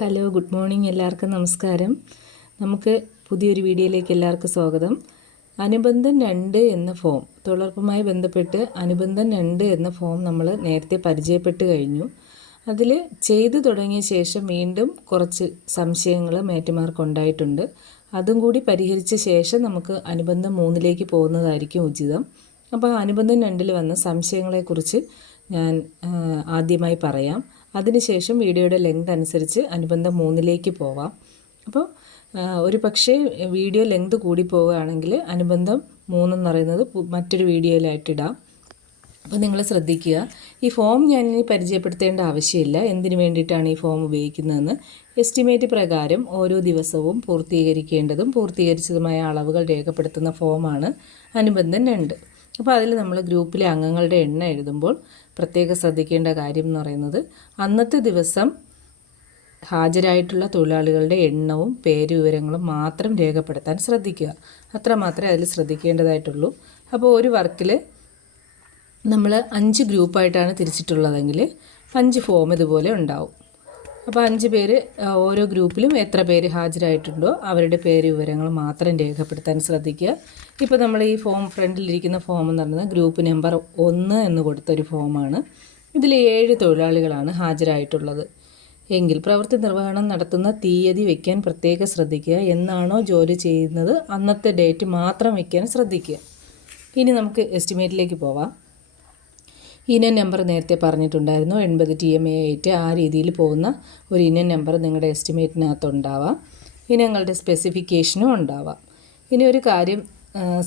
Hello, good morning. എല്ലാവർക്കും നമസ്കാരം. നമുക്ക് പുതിയൊരു വീഡിയോയിലേക്ക് എല്ലാവർക്കും സ്വാഗതം. അനുബന്ധം 2 എന്ന ഫോം, തൊഴിലുറപ്പുമായി ബന്ധപ്പെട്ട് അനുബന്ധം 2 എന്ന ഫോം നമ്മൾ നേരത്തെ പരിചയപ്പെട്ട് കഴിഞ്ഞു. അതിൽ ചെയ്തു തുടങ്ങിയ ശേഷം വീണ്ടും കുറച്ച് സംശയങ്ങൾ മേറ്റുമാർക്കുണ്ടായിട്ടുണ്ട്. അതും കൂടി പരിഹരിച്ച ശേഷം നമുക്ക് അനുബന്ധം 3ലേക്ക് പോകുന്നതായിരിക്കും ഉചിതം. അപ്പോൾ അനുബന്ധം 2ൽ വന്ന സംശയങ്ങളെക്കുറിച്ച് ഞാൻ ആദ്യമായി പറയാം. അതിനുശേഷം വീഡിയോയുടെ ലെങ്ത് അനുസരിച്ച് അനുബന്ധം 3ലേക്ക് പോവാം. അപ്പോൾ ഒരു പക്ഷേ വീഡിയോ ലെങ്ത് കൂടി പോവുകയാണെങ്കിൽ അനുബന്ധം 3 എന്ന് പറയുന്നത് മറ്റൊരു വീഡിയോയിലായിട്ടിടാം. അപ്പോൾ നിങ്ങൾ ശ്രദ്ധിക്കുക, ഈ ഫോം ഞാനിനി പരിചയപ്പെടുത്തേണ്ട ആവശ്യമില്ല. എന്തിനു വേണ്ടിയിട്ടാണ് ഈ ഫോം ഉപയോഗിക്കുന്നതെന്ന്. എസ്റ്റിമേറ്റ് പ്രകാരം ഓരോ ദിവസവും പൂർത്തീകരിക്കേണ്ടതും പൂർത്തീകരിച്ചതുമായ അളവുകൾ രേഖപ്പെടുത്തുന്ന ഫോമാണ് അനുബന്ധം 2. അപ്പോൾ അതിൽ നമ്മൾ ഗ്രൂപ്പിലെ അംഗങ്ങളുടെ എണ്ണം എഴുതുമ്പോൾ പ്രത്യേകം ശ്രദ്ധിക്കേണ്ട കാര്യം എന്ന് പറയുന്നത്, അന്നത്തെ ദിവസം ഹാജരായിട്ടുള്ള തൊഴിലാളികളുടെ എണ്ണവും പേര് വിവരങ്ങളും മാത്രം രേഖപ്പെടുത്താൻ ശ്രദ്ധിക്കുക. അത്ര മാത്രമേ അതിൽ ശ്രദ്ധിക്കേണ്ടതായിട്ടുള്ളൂ. അപ്പോൾ ഒരു വർക്കിൽ നമ്മൾ 5 ഗ്രൂപ്പായിട്ടാണ് തിരിച്ചിട്ടുള്ളതെങ്കിൽ 5 ഫോം ഇതുപോലെ ഉണ്ടാവും. അപ്പോൾ 5 പേര് ഓരോ ഗ്രൂപ്പിലും എത്ര പേര് ഹാജരായിട്ടുണ്ടോ അവരുടെ പേര് വിവരങ്ങൾ മാത്രം രേഖപ്പെടുത്താൻ ശ്രദ്ധിക്കുക. ഇപ്പോൾ നമ്മൾ ഈ ഫോം ഫ്രണ്ടിലിരിക്കുന്ന ഫോം എന്ന് പറയുന്നത് ഗ്രൂപ്പ് നമ്പർ 1 എന്ന് കൊടുത്തൊരു ഫോമാണ്. ഇതിൽ 7 തൊഴിലാളികളാണ് ഹാജരായിട്ടുള്ളത് എങ്കിൽ പ്രവൃത്തി നിർവഹണം നടത്തുന്ന തീയതി വയ്ക്കാൻ പ്രത്യേകം ശ്രദ്ധിക്കുക. എന്നാണോ ജോലി ചെയ്യുന്നത് അന്നത്തെ ഡേറ്റ് മാത്രം വയ്ക്കാൻ ശ്രദ്ധിക്കുക. ഇനി നമുക്ക് എസ്റ്റിമേറ്റിലേക്ക് പോവാം. ഇനം നമ്പർ നേരത്തെ പറഞ്ഞിട്ടുണ്ടായിരുന്നു, 80 TMA 8 ആ രീതിയിൽ പോകുന്ന ഒരു ഇനം നമ്പർ നിങ്ങളുടെ എസ്റ്റിമേറ്റിനകത്ത് ഉണ്ടാവാം. ഇനങ്ങളുടെ സ്പെസിഫിക്കേഷനും ഉണ്ടാവാം. ഇനി ഒരു കാര്യം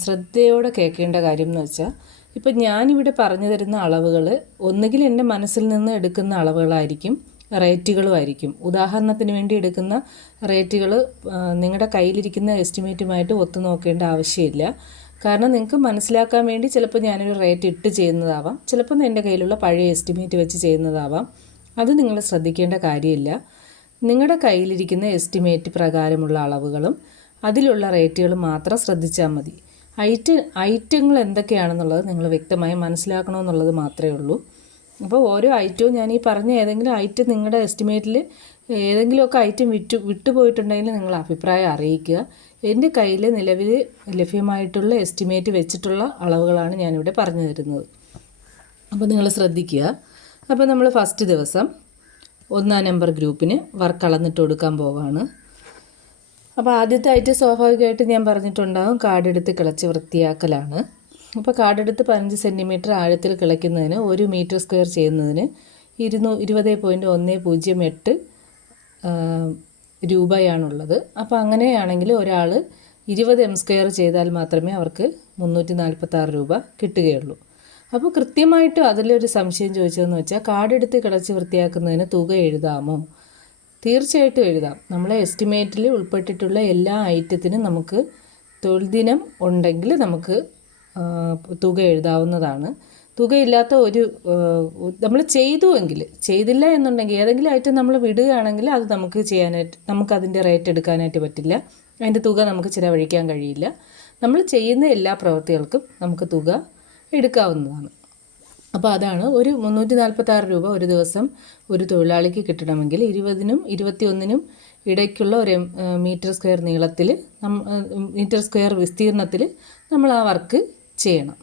ശ്രദ്ധയോടെ കേൾക്കേണ്ട കാര്യം എന്ന് വെച്ചാൽ, ഇപ്പം ഞാനിവിടെ പറഞ്ഞു തരുന്ന അളവുകൾ ഒന്നുകിൽ എൻ്റെ മനസ്സിൽ നിന്ന് എടുക്കുന്ന അളവുകളായിരിക്കും, റേറ്റുകളുമായിരിക്കും. ഉദാഹരണത്തിന് വേണ്ടി എടുക്കുന്ന റേറ്റുകൾ നിങ്ങളുടെ കയ്യിലിരിക്കുന്ന എസ്റ്റിമേറ്റുമായിട്ട് ഒത്തു നോക്കേണ്ട ആവശ്യമില്ല. കാരണം നിങ്ങൾക്ക് മനസ്സിലാക്കാൻ വേണ്ടി ചിലപ്പോൾ ഞാനൊരു റേറ്റ് ഇട്ട് ചെയ്യുന്നതാവാം, ചിലപ്പോൾ എൻ്റെ കയ്യിലുള്ള പഴയ എസ്റ്റിമേറ്റ് വെച്ച് ചെയ്യുന്നതാവാം. അത് നിങ്ങൾ ശ്രദ്ധിക്കേണ്ട കാര്യമില്ല. നിങ്ങളുടെ കയ്യിലിരിക്കുന്ന എസ്റ്റിമേറ്റ് പ്രകാരമുള്ള അളവുകളും അതിലുള്ള റേറ്റുകളും മാത്രം ശ്രദ്ധിച്ചാൽ മതി. ഐറ്റങ്ങൾ എന്തൊക്കെയാണെന്നുള്ളത് നിങ്ങൾ വ്യക്തമായി മനസ്സിലാക്കണമെന്നുള്ളത് മാത്രമേ ഉള്ളൂ. അപ്പോൾ ഓരോ ഐറ്റവും ഞാൻ ഈ പറഞ്ഞ ഏതെങ്കിലും ഐറ്റം നിങ്ങളുടെ എസ്റ്റിമേറ്റിൽ ഏതെങ്കിലുമൊക്കെ ഐറ്റം വിട്ടുപോയിട്ടുണ്ടെങ്കിൽ നിങ്ങൾ അഭിപ്രായം അറിയിക്കുക. എൻ്റെ കയ്യിൽ നിലവിൽ ലഭ്യമായിട്ടുള്ള എസ്റ്റിമേറ്റ് വെച്ചിട്ടുള്ള അളവുകളാണ് ഞാനിവിടെ പറഞ്ഞു തരുന്നത്. അപ്പോൾ നിങ്ങൾ ശ്രദ്ധിക്കുക. അപ്പോൾ നമ്മൾ ഫസ്റ്റ് ദിവസം 1 നമ്പർ ഗ്രൂപ്പിന് വർക്ക് അളന്നിട്ട് കൊടുക്കാൻ പോവുകയാണ്. അപ്പോൾ ആദ്യത്തെ ഐറ്റം സ്വാഭാവികമായിട്ട് ഞാൻ പറഞ്ഞിട്ടുണ്ടാകും, കാർഡെടുത്ത് കിളച്ച് വൃത്തിയാക്കലാണ്. അപ്പോൾ കാർഡെടുത്ത് 15 സെൻറ്റിമീറ്റർ ആഴത്തിൽ കിളയ്ക്കുന്നതിന് 1 മീറ്റർ സ്ക്വയർ ചെയ്യുന്നതിന് 20.108 രൂപയാണുള്ളത്. അപ്പോൾ അങ്ങനെയാണെങ്കിൽ ഒരാൾ 20 M² ചെയ്താൽ മാത്രമേ അവർക്ക് 346 രൂപ കിട്ടുകയുള്ളൂ. അപ്പോൾ കൃത്യമായിട്ട് അതിലൊരു സംശയം ചോദിച്ചതെന്ന് വെച്ചാൽ, കാർഡെടുത്ത് കിളച്ച് വൃത്തിയാക്കുന്നതിന് തുക എഴുതാമോ? തീർച്ചയായിട്ടും എഴുതാം. നമ്മളെ എസ്റ്റിമേറ്റിൽ ഉൾപ്പെട്ടിട്ടുള്ള എല്ലാ ഐറ്റത്തിനും നമുക്ക് തൊഴിൽ ദിനം ഉണ്ടെങ്കിൽ നമുക്ക് തുക എഴുതാവുന്നതാണ്. തുകയില്ലാത്ത ഒരു നമ്മൾ ചെയ്തില്ല എന്നുണ്ടെങ്കിൽ ഏതെങ്കിലും ഐറ്റം നമ്മൾ വിടുകയാണെങ്കിൽ അത് നമുക്കതിൻ്റെ റേറ്റ് എടുക്കാനായിട്ട് പറ്റില്ല. അതിൻ്റെ തുക നമുക്ക് ചിലവഴിക്കാൻ കഴിയില്ല. നമ്മൾ ചെയ്യുന്ന എല്ലാ പ്രവൃത്തികൾക്കും നമുക്ക് തുക എടുക്കാവുന്നതാണ്. അപ്പോൾ അതാണ് ഒരു 346 രൂപ ഒരു ദിവസം ഒരു തൊഴിലാളിക്ക് കിട്ടണമെങ്കിൽ 20നും 21നും ഇടയ്ക്കുള്ള ഒരു മീറ്റർ സ്ക്വയർ നീളത്തിൽ മീറ്റർ സ്ക്വയർ വിസ്തീർണത്തിൽ നമ്മൾ ആ വർക്ക് ചെയ്യണം.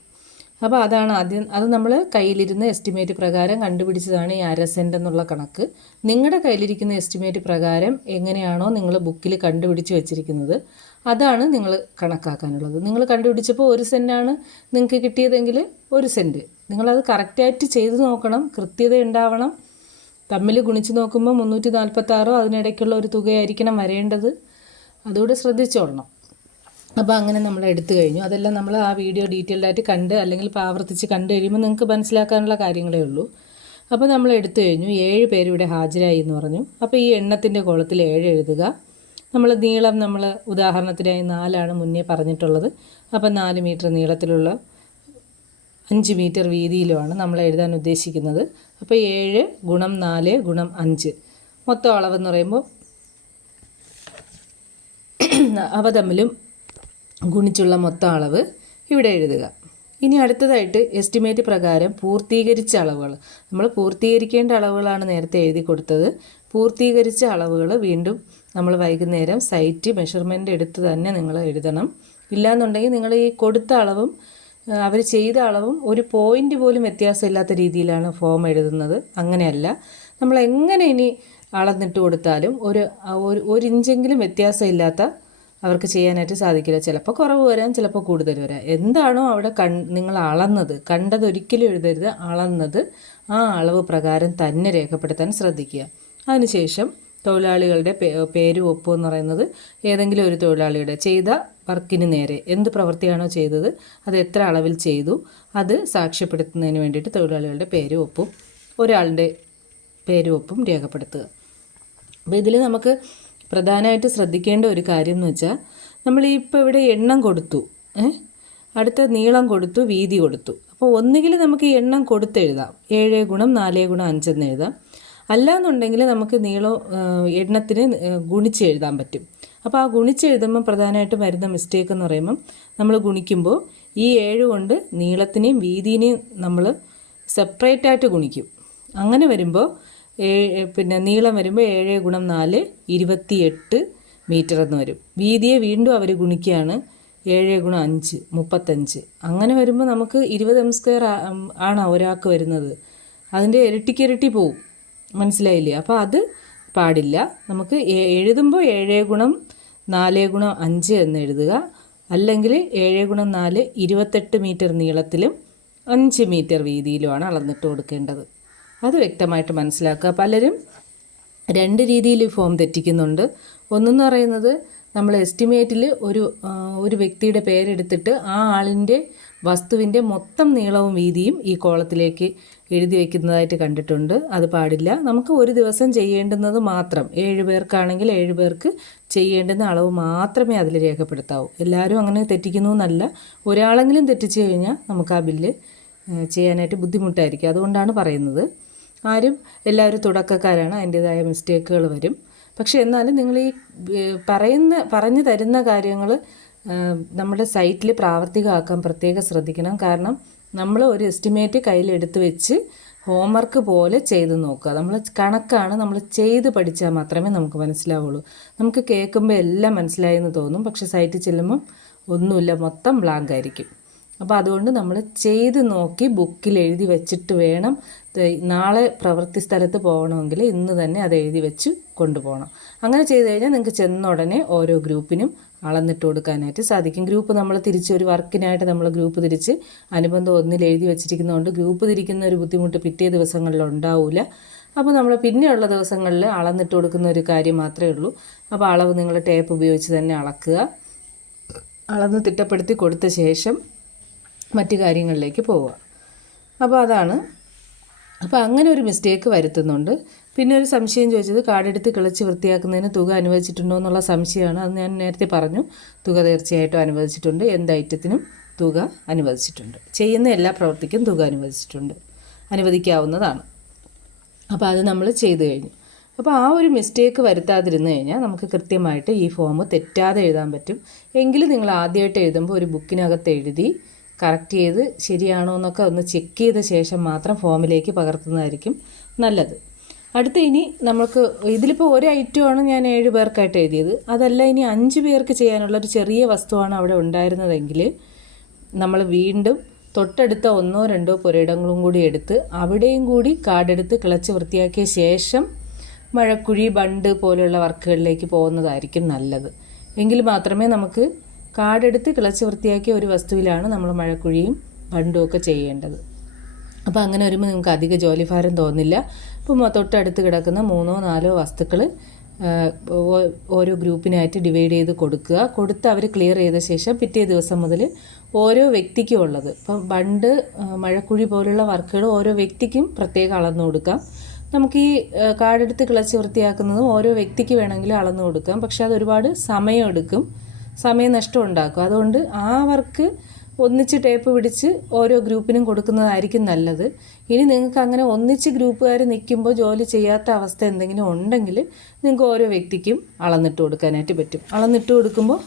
അപ്പോൾ അതാണ് ആദ്യം. അത് നമ്മൾ കയ്യിലിരുന്ന എസ്റ്റിമേറ്റ് പ്രകാരം കണ്ടുപിടിച്ചതാണ് ഈ 1/2 സെൻറ്റ് എന്നുള്ള കണക്ക്. നിങ്ങളുടെ കയ്യിലിരിക്കുന്ന എസ്റ്റിമേറ്റ് പ്രകാരം എങ്ങനെയാണോ നിങ്ങൾ ബുക്കിൽ കണ്ടുപിടിച്ച് വെച്ചിരിക്കുന്നത് അതാണ് നിങ്ങൾ കണക്കാക്കാനുള്ളത്. നിങ്ങൾ കണ്ടുപിടിച്ചപ്പോൾ 1 സെൻറ്റാണ് നിങ്ങൾക്ക് കിട്ടിയതെങ്കിൽ 1 സെൻറ്റ്. നിങ്ങളത് കറക്റ്റായിട്ട് ചെയ്ത് നോക്കണം, കൃത്യത ഉണ്ടാവണം. തമ്മിൽ ഗുണിച്ച് നോക്കുമ്പോൾ 346 അതിനിടയ്ക്കുള്ള ഒരു തുകയായിരിക്കണം വരേണ്ടത്. അതുകൂടെ ശ്രദ്ധിച്ചോളണം. അപ്പോൾ അങ്ങനെ നമ്മൾ എടുത്തു കഴിഞ്ഞു. അതെല്ലാം നമ്മൾ ആ വീഡിയോ ഡീറ്റെയിൽഡായിട്ട് കണ്ട് അല്ലെങ്കിൽ ആവർത്തിച്ച് കണ്ടു കഴിയുമ്പോൾ നിങ്ങൾക്ക് മനസ്സിലാക്കാനുള്ള കാര്യങ്ങളേ ഉള്ളൂ. അപ്പോൾ നമ്മൾ എടുത്തു കഴിഞ്ഞു. 7 പേര് ഇവിടെ ഹാജരായി എന്ന് പറഞ്ഞു. അപ്പോൾ ഈ എണ്ണത്തിൻ്റെ കോളത്തിൽ 7 എഴുതുക. നമ്മൾ നീളം നമ്മൾ ഉദാഹരണത്തിനായി 4 മുന്നേ പറഞ്ഞിട്ടുള്ളത്. അപ്പോൾ 4 മീറ്റർ നീളത്തിലുള്ള 5 മീറ്റർ വീതിയിലുമാണ് നമ്മൾ എഴുതാൻ ഉദ്ദേശിക്കുന്നത്. അപ്പോൾ 7 × 4 × 5 മൊത്തം അളവെന്ന് പറയുമ്പോൾ അവ തമ്മിലും ഗുണിച്ചുള്ള മൊത്തം അളവ് ഇവിടെ എഴുതുക. ഇനി അടുത്തതായിട്ട് എസ്റ്റിമേറ്റ് പ്രകാരം പൂർത്തീകരിച്ച അളവുകൾ, നമ്മൾ പൂർത്തീകരിക്കേണ്ട അളവുകളാണ് നേരത്തെ എഴുതി കൊടുത്തത്. പൂർത്തീകരിച്ച അളവുകൾ വീണ്ടും നമ്മൾ വൈകുന്നേരം സൈറ്റ് മെഷർമെൻ്റ് എടുത്ത് തന്നെ നിങ്ങൾ എഴുതണം. ഇല്ലയെന്നുണ്ടെങ്കിൽ നിങ്ങൾ ഈ കൊടുത്ത അളവും അവർ ചെയ്ത അളവും ഒരു പോയിൻ്റ് പോലും വ്യത്യാസമില്ലാത്ത രീതിയിലാണ് ഫോം എഴുതുന്നത്. അങ്ങനെയല്ല, നമ്മൾ എങ്ങനെ ഇനി അളന്നിട്ട് കൊടുത്താലും ഒരു ഇഞ്ചെങ്കിലും വ്യത്യാസമില്ലാത്ത അവർക്ക് ചെയ്യാനായിട്ട് സാധിക്കില്ല. ചിലപ്പോൾ കുറവ് വരാം, ചിലപ്പോൾ കൂടുതൽ വരാം. എന്താണോ അവിടെ നിങ്ങൾ അളന്നത്, കണ്ടത് ഒരിക്കലും എഴുതരുത്, അളന്നത് ആ അളവ് പ്രകാരം തന്നെ രേഖപ്പെടുത്താൻ ശ്രദ്ധിക്കുക. അതിനുശേഷം തൊഴിലാളികളുടെ പേരും ഒപ്പും എന്ന് പറയുന്നത് ഏതെങ്കിലും ഒരു തൊഴിലാളിയുടെ ചെയ്ത വർക്കിന് നേരെ എന്ത് പ്രവൃത്തിയാണോ ചെയ്തത് അത് എത്ര അളവിൽ ചെയ്തു അത് സാക്ഷ്യപ്പെടുത്തുന്നതിന് വേണ്ടിയിട്ട് തൊഴിലാളികളുടെ പേരും ഒപ്പും ഒരാളുടെ പേരും ഒപ്പും രേഖപ്പെടുത്തുക. അപ്പോൾ ഇതിൽ നമുക്ക് പ്രധാനമായിട്ട് ശ്രദ്ധിക്കേണ്ട ഒരു കാര്യം എന്ന് വെച്ചാൽ, നമ്മൾ ഇപ്പോൾ ഇവിടെ എണ്ണം കൊടുത്തു, അടുത്ത നീളം കൊടുത്തു, വീതി കൊടുത്തു. അപ്പോൾ ഒന്നുകിൽ നമുക്ക് ഈ എണ്ണം കൊടുത്തെഴുതാം, 7 × 4 × 5 എന്ന് എഴുതാം. അല്ലാന്നുണ്ടെങ്കിൽ നമുക്ക് എണ്ണത്തിന് ഗുണിച്ച് എഴുതാൻ പറ്റും. അപ്പോൾ ആ ഗുണിച്ചെഴുതുമ്പോൾ പ്രധാനമായിട്ടും വരുന്ന മിസ്റ്റേക്ക് എന്ന് പറയുമ്പം, നമ്മൾ ഗുണിക്കുമ്പോൾ ഈ 7 കൊണ്ട് നീളത്തിനെയും വീതിനെയും നമ്മൾ സെപ്പറേറ്റായിട്ട് ഗുണിക്കും. അങ്ങനെ വരുമ്പോൾ നീളം വരുമ്പോൾ 7 × 4 28 മീറ്റർ എന്ന് വരും. വീതിയെ വീണ്ടും അവർ ഗുണിക്കുകയാണ്, 7 × 5 35. അങ്ങനെ വരുമ്പോൾ നമുക്ക് 20 m² ആണ് ഒരാൾക്ക് വരുന്നത്. അതിൻ്റെ ഇരട്ടിക്കിരട്ടി പോവും, മനസ്സിലായില്ലേ? അപ്പോൾ അത് പാടില്ല. നമുക്ക് എഴുതുമ്പോൾ 7 × 4 × 5 എന്ന് എഴുതുക. അല്ലെങ്കിൽ 7 × 4 28 മീറ്റർ നീളത്തിലും 5 മീറ്റർ വീതിയിലുമാണ് അളന്നിട്ട് കൊടുക്കേണ്ടത്. അത് വ്യക്തമായിട്ട് മനസ്സിലാക്കുക. പലരും 2 രീതിയിൽ ഫോം തെറ്റിക്കുന്നുണ്ട്. ഒന്നെന്ന് പറയുന്നത്, നമ്മൾ എസ്റ്റിമേറ്റിൽ ഒരു വ്യക്തിയുടെ പേരെടുത്തിട്ട് ആ ആളിൻ്റെ വസ്തുവിൻ്റെ മൊത്തം നീളവും വീതിയും ഈ കോളത്തിലേക്ക് എഴുതി വയ്ക്കുന്നതായിട്ട് കണ്ടിട്ടുണ്ട്. അത് പാടില്ല. നമുക്ക് ഒരു ദിവസം ചെയ്യേണ്ടുന്നത് മാത്രം, 7 പേർക്കാണെങ്കിൽ 7 പേർക്ക് ചെയ്യേണ്ടുന്ന അളവ് മാത്രമേ അതിൽ രേഖപ്പെടുത്താവൂ. എല്ലാവരും അങ്ങനെ തെറ്റിക്കുന്നു എന്നല്ല, ഒരാളെങ്കിലും തെറ്റിച്ച് കഴിഞ്ഞാൽ നമുക്ക് ആ ബില്ല് ചെയ്യാനായിട്ട് ബുദ്ധിമുട്ടായിരിക്കും. അതുകൊണ്ടാണ് പറയുന്നത്. എല്ലാവരും തുടക്കക്കാരാണ്, അതിൻ്റേതായ മിസ്റ്റേക്കുകൾ വരും. പക്ഷേ എന്നാലും നിങ്ങൾ ഈ പറഞ്ഞു തരുന്ന കാര്യങ്ങൾ നമ്മുടെ സൈറ്റിൽ പ്രാവർത്തികമാക്കാൻ പ്രത്യേകം ശ്രദ്ധിക്കണം. കാരണം നമ്മൾ ഒരു എസ്റ്റിമേറ്റ് കയ്യിലെടുത്ത് വെച്ച് ഹോംവർക്ക് പോലെ ചെയ്ത് നോക്കുക. നമ്മൾ കണക്കാണ്, നമ്മൾ ചെയ്ത് പഠിച്ചാൽ മാത്രമേ നമുക്ക് മനസ്സിലാവുള്ളൂ. നമുക്ക് കേൾക്കുമ്പോൾ എല്ലാം മനസ്സിലായെന്ന് തോന്നും, പക്ഷേ സൈറ്റിൽ ചെല്ലുമ്പം ഒന്നുമില്ല, മൊത്തം ബ്ലാങ്ക് ആയിരിക്കും. അപ്പോൾ അതുകൊണ്ട് നമ്മൾ ചെയ്ത് നോക്കി ബുക്കിൽ എഴുതി വെച്ചിട്ട് വേണം. നാളെ പ്രവൃത്തി സ്ഥലത്ത് പോകണമെങ്കിൽ ഇന്ന് തന്നെ അത് എഴുതി വെച്ച് കൊണ്ടുപോകണം. അങ്ങനെ ചെയ്ത് കഴിഞ്ഞാൽ നിങ്ങൾക്ക് ചെന്ന ഉടനെ ഓരോ ഗ്രൂപ്പിനും അളന്നിട്ട് കൊടുക്കാനായിട്ട് സാധിക്കും. ഗ്രൂപ്പ് നമ്മൾ തിരിച്ച് ഒരു വർക്കിനായിട്ട് നമ്മൾ ഗ്രൂപ്പ് തിരിച്ച് അനുബന്ധം 1 എഴുതി വെച്ചിരിക്കുന്നതുകൊണ്ട് ഗ്രൂപ്പ് തിരിക്കുന്ന ഒരു ബുദ്ധിമുട്ട് പിറ്റേ ദിവസങ്ങളിൽ ഉണ്ടാവില്ല. അപ്പോൾ നമ്മൾ പിന്നെയുള്ള ദിവസങ്ങളിൽ അളന്നിട്ട് കൊടുക്കുന്ന ഒരു കാര്യം മാത്രമേ ഉള്ളൂ. അപ്പോൾ അളവ് നിങ്ങൾ ടേപ്പ് ഉപയോഗിച്ച് തന്നെ അളക്കുക. അളന്ന് തിട്ടപ്പെടുത്തി കൊടുത്ത ശേഷം മറ്റു കാര്യങ്ങളിലേക്ക് പോവുക. അപ്പോൾ അതാണ്. അപ്പോൾ അങ്ങനെ ഒരു മിസ്റ്റേക്ക് വരുത്തുന്നുണ്ട്. പിന്നെ ഒരു സംശയം ചോദിച്ചത്, കാർഡെടുത്ത് കിളച്ച് വൃത്തിയാക്കുന്നതിന് തുക അനുവദിച്ചിട്ടുണ്ടോ എന്നുള്ള സംശയമാണ്. അത് ഞാൻ നേരത്തെ പറഞ്ഞു, തുക തീർച്ചയായിട്ടും അനുവദിച്ചിട്ടുണ്ട്. എന്ത് ഐറ്റത്തിനും തുക അനുവദിച്ചിട്ടുണ്ട്. ചെയ്യുന്ന എല്ലാ പ്രവൃത്തിക്കും തുക അനുവദിക്കാവുന്നതാണ്. അപ്പോൾ അത് നമ്മൾ ചെയ്തു കഴിഞ്ഞു. അപ്പോൾ ആ ഒരു മിസ്റ്റേക്ക് വരുത്താതിരുന്നു കഴിഞ്ഞാൽ നമുക്ക് കൃത്യമായിട്ട് ഈ ഫോം തെറ്റാതെ എഴുതാൻ പറ്റും. എങ്കിലും നിങ്ങൾ ആദ്യമായിട്ട് എഴുതുമ്പോൾ ഒരു ബുക്കിനകത്ത് എഴുതി കറക്റ്റ് ചെയ്ത് ശരിയാണോ എന്നൊക്കെ ഒന്ന് ചെക്ക് ചെയ്ത ശേഷം മാത്രം ഫോമിലേക്ക് പകർത്തുന്നതായിരിക്കും നല്ലത്. അടുത്ത ഇനി നമുക്ക് ഇതിലിപ്പോൾ ഒരു ഐറ്റമാണ് ഞാൻ 7 പേർക്കായിട്ട് എഴുതിയത്. അതല്ല, ഇനി 5 പേർക്ക് ചെയ്യാനുള്ള ഒരു ചെറിയ വസ്തുവാണ് അവിടെ ഉണ്ടായിരുന്നതെങ്കിൽ നമ്മൾ വീണ്ടും തൊട്ടടുത്ത 1 or 2 പുരയിടങ്ങളും കൂടി എടുത്ത് അവിടെയും കൂടി കാർഡെടുത്ത് കിളച്ച് വൃത്തിയാക്കിയ ശേഷം മഴക്കുഴി, ബണ്ട് പോലെയുള്ള വർക്കുകളിലേക്ക് പോകുന്നതായിരിക്കും നല്ലത്. എങ്കിൽ മാത്രമേ നമുക്ക് കാർഡെടുത്ത് കിളച്ച് വൃത്തിയാക്കിയ ഒരു വസ്തുവിലാണ് നമ്മൾ മഴക്കുഴിയും ബണ്ടും ഒക്കെ ചെയ്യേണ്ടത്. അപ്പോൾ അങ്ങനെ വരുമ്പോൾ നിങ്ങൾക്ക് അധിക ജോലിഭാരം തോന്നില്ല. ഇപ്പോൾ തൊട്ടടുത്ത് കിടക്കുന്ന 3 or 4 വസ്തുക്കൾ ഓരോ ഗ്രൂപ്പിനായിട്ട് ഡിവൈഡ് ചെയ്ത് കൊടുത്ത് അവർ ക്ലിയർ ചെയ്ത ശേഷം പിറ്റേ ദിവസം മുതൽ ഓരോ വ്യക്തിക്കും ഉള്ളത്, ഇപ്പം ബണ്ട്, മഴക്കുഴി പോലുള്ള വർക്കുകൾ ഓരോ വ്യക്തിക്കും പ്രത്യേകം അളന്നു കൊടുക്കാം. നമുക്ക് ഈ കാർഡെടുത്ത് കിളച്ച് വൃത്തിയാക്കുന്നതും ഓരോ വ്യക്തിക്ക് വേണമെങ്കിൽ അളന്നു കൊടുക്കാം. പക്ഷെ അത് ഒരുപാട് സമയമെടുക്കും, സമയനഷ്ടം ഉണ്ടാക്കും. അതുകൊണ്ട് ആ വർക്ക് ഒന്നിച്ച് ടേപ്പ് പിടിച്ച് ഓരോ ഗ്രൂപ്പിനും കൊടുക്കുന്നതായിരിക്കും നല്ലത്. ഇനി നിങ്ങൾക്ക് അങ്ങനെ ഒന്നിച്ച് ഗ്രൂപ്പുകാർ നിൽക്കുമ്പോൾ ജോലി ചെയ്യാത്ത അവസ്ഥ എന്തെങ്കിലും ഉണ്ടെങ്കിൽ നിങ്ങൾക്ക് ഓരോ വ്യക്തിക്കും അളന്നിട്ട് കൊടുക്കാനായിട്ട് പറ്റും. അളന്നിട്ട് കൊടുക്കുമ്പോൾ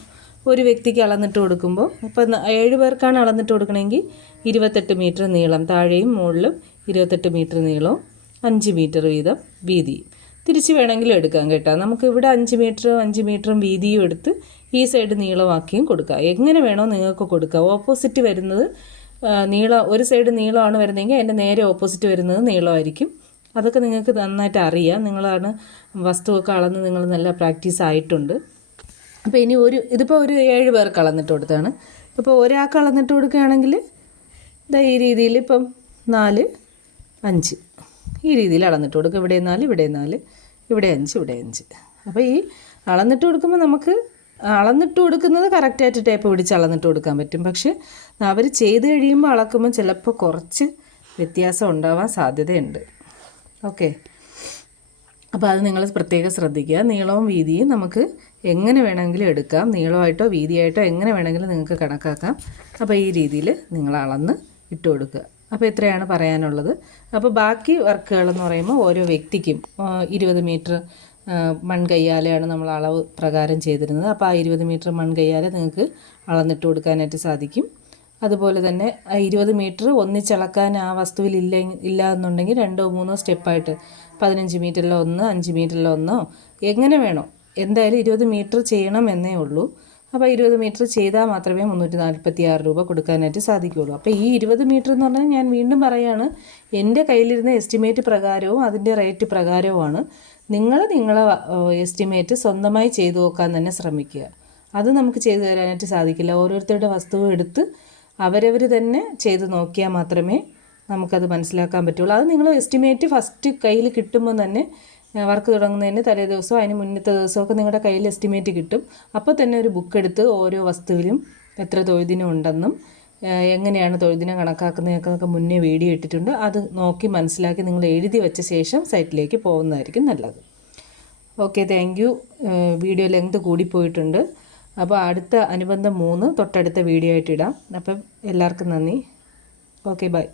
ഒരു വ്യക്തിക്ക് അളന്നിട്ട് കൊടുക്കുമ്പോൾ ഇപ്പം 7 പേർക്കാണ് അളന്നിട്ട് കൊടുക്കണമെങ്കിൽ 28 മീറ്റർ നീളം, താഴെയും മുകളിലും 28 മീറ്റർ നീളവും 5 മീറ്റർ വീതം വീതിയും. തിരിച്ച് വേണമെങ്കിലും എടുക്കാം കേട്ടോ. നമുക്ക് ഇവിടെ 5 മീറ്ററും വീതിയും എടുത്ത് ഈ സൈഡ് നീളമാക്കിയും കൊടുക്കാം. എങ്ങനെ വേണോ നിങ്ങൾക്ക് കൊടുക്കാം. ഓപ്പോസിറ്റ് വരുന്നത് ഒരു സൈഡ് നീളമാണ് വരുന്നതെങ്കിൽ അതിൻ്റെ നേരെ ഓപ്പോസിറ്റ് വരുന്നത് നീളമായിരിക്കും. അതൊക്കെ നിങ്ങൾക്ക് നന്നായിട്ട് അറിയാം. നിങ്ങളാണ് വസ്തുവൊക്കെ അളന്ന് നിങ്ങൾ നല്ല പ്രാക്ടീസ് ആയിട്ടുണ്ട്. അപ്പോൾ ഇനി ഇതിപ്പോൾ ഒരു 7 പേർക്ക് അളന്നിട്ട് കൊടുത്താണ്. ഇപ്പോൾ ഒരാൾക്ക് അളന്നിട്ട് കൊടുക്കുകയാണെങ്കിൽ ഈ രീതിയിൽ ഇപ്പം 4, 5 ഈ രീതിയിൽ അളന്നിട്ട് കൊടുക്കുക. ഇവിടെ 4, ഇവിടെ 4, ഇവിടെ 5, ഇവിടെ 5. അപ്പോൾ ഈ അളന്നിട്ട് കൊടുക്കുമ്പോൾ നമുക്ക് അളന്നിട്ട് കൊടുക്കുന്നത് കറക്റ്റായിട്ട് ടേപ്പ് പിടിച്ച് അളന്നിട്ട് കൊടുക്കാൻ പറ്റും. പക്ഷേ അവർ ചെയ്ത് കഴിയുമ്പോൾ അളക്കുമ്പോൾ ചിലപ്പോൾ കുറച്ച് വ്യത്യാസം ഉണ്ടാവാൻ സാധ്യതയുണ്ട്. ഓക്കെ, അപ്പോൾ അത് നിങ്ങൾ പ്രത്യേകം ശ്രദ്ധിക്കുക. നീളവും വീതിയും നമുക്ക് എങ്ങനെ വേണമെങ്കിലും എടുക്കാം. നീളമായിട്ടോ വീതിയായിട്ടോ എങ്ങനെ വേണമെങ്കിലും നിങ്ങൾക്ക് കണക്കാക്കാം. അപ്പോൾ ഈ രീതിയിൽ നിങ്ങൾ അളന്ന് ഇട്ട് കൊടുക്കുക. അപ്പോൾ ഇത്രയാണ് പറയാനുള്ളത്. അപ്പോൾ ബാക്കി വർക്കുകളെന്ന് പറയുമ്പോൾ ഓരോ വ്യക്തിക്കും 20 മീറ്റർ മൺകയ്യാലയാണ് നമ്മൾ അളവ് പ്രകാരം ചെയ്തിരുന്നത്. അപ്പോൾ ആ 20 മീറ്റർ മൺകയ്യാല നിങ്ങൾക്ക് അളന്നിട്ട് കൊടുക്കാനായിട്ട് സാധിക്കും. അതുപോലെ തന്നെ 20 മീറ്റർ ഒന്നിച്ചളക്കാൻ ആ വസ്തുവിൽ ഇല്ല എന്നുണ്ടെങ്കിൽ 2ഓ 3ഓ സ്റ്റെപ്പായിട്ട് 15 മീറ്ററിലോ 1, 5 മീറ്ററിലോ 1 എങ്ങനെ വേണോ, എന്തായാലും 20 മീറ്റർ ചെയ്യണം എന്നേ ഉള്ളൂ. അപ്പോൾ 20 മീറ്റർ ചെയ്താൽ മാത്രമേ 346 രൂപ കൊടുക്കാനായിട്ട് സാധിക്കുകയുള്ളൂ. അപ്പോൾ ഈ 20 മീറ്റർ എന്ന് പറഞ്ഞാൽ ഞാൻ വീണ്ടും പറയുകയാണ്, എൻ്റെ കയ്യിലിരുന്ന എസ്റ്റിമേറ്റ് പ്രകാരവും അതിൻ്റെ റേറ്റ് പ്രകാരവുമാണ്. നിങ്ങളെ എസ്റ്റിമേറ്റ് സ്വന്തമായി ചെയ്തു നോക്കാൻ തന്നെ ശ്രമിക്കുക. അത് നമുക്ക് ചെയ്തു തരാനായിട്ട് സാധിക്കില്ല. ഓരോരുത്തരുടെ വസ്തുവും എടുത്ത് അവരവർ തന്നെ ചെയ്ത് നോക്കിയാൽ മാത്രമേ നമുക്കത് മനസ്സിലാക്കാൻ പറ്റുള്ളൂ. അത് നിങ്ങൾ എസ്റ്റിമേറ്റ് ഫസ്റ്റ് കയ്യിൽ കിട്ടുമ്പോൾ തന്നെ വർക്ക് തുടങ്ങുന്നതിന് തലേ ദിവസമോ അതിന് മുന്നത്തെ ദിവസമൊക്കെ നിങ്ങളുടെ കയ്യിൽ എസ്റ്റിമേറ്റ് കിട്ടും. അപ്പോൾ തന്നെ ഒരു ബുക്ക് എടുത്ത് ഓരോ വസ്തുവിലും എത്ര തൊഴുതിനം ഉണ്ടെന്നും എങ്ങനെയാണ് തൊഴുതിനം കണക്കാക്കുന്നതൊക്കെ മുന്നേ വീഡിയോ ഇട്ടിട്ടുണ്ട്. അത് നോക്കി മനസ്സിലാക്കി നിങ്ങൾ എഴുതി വെച്ച ശേഷം സൈറ്റിലേക്ക് പോകുന്നതായിരിക്കും നല്ലത്. Okay, thank you. Video length കൂടിപ്പോയിട്ടുണ്ട്. അപ്പോൾ അടുത്ത അനുബന്ധം 3 തൊട്ടടുത്ത വീഡിയോ ആയിട്ട് ഇടാം. അപ്പം എല്ലാവർക്കും നന്ദി. Okay, by.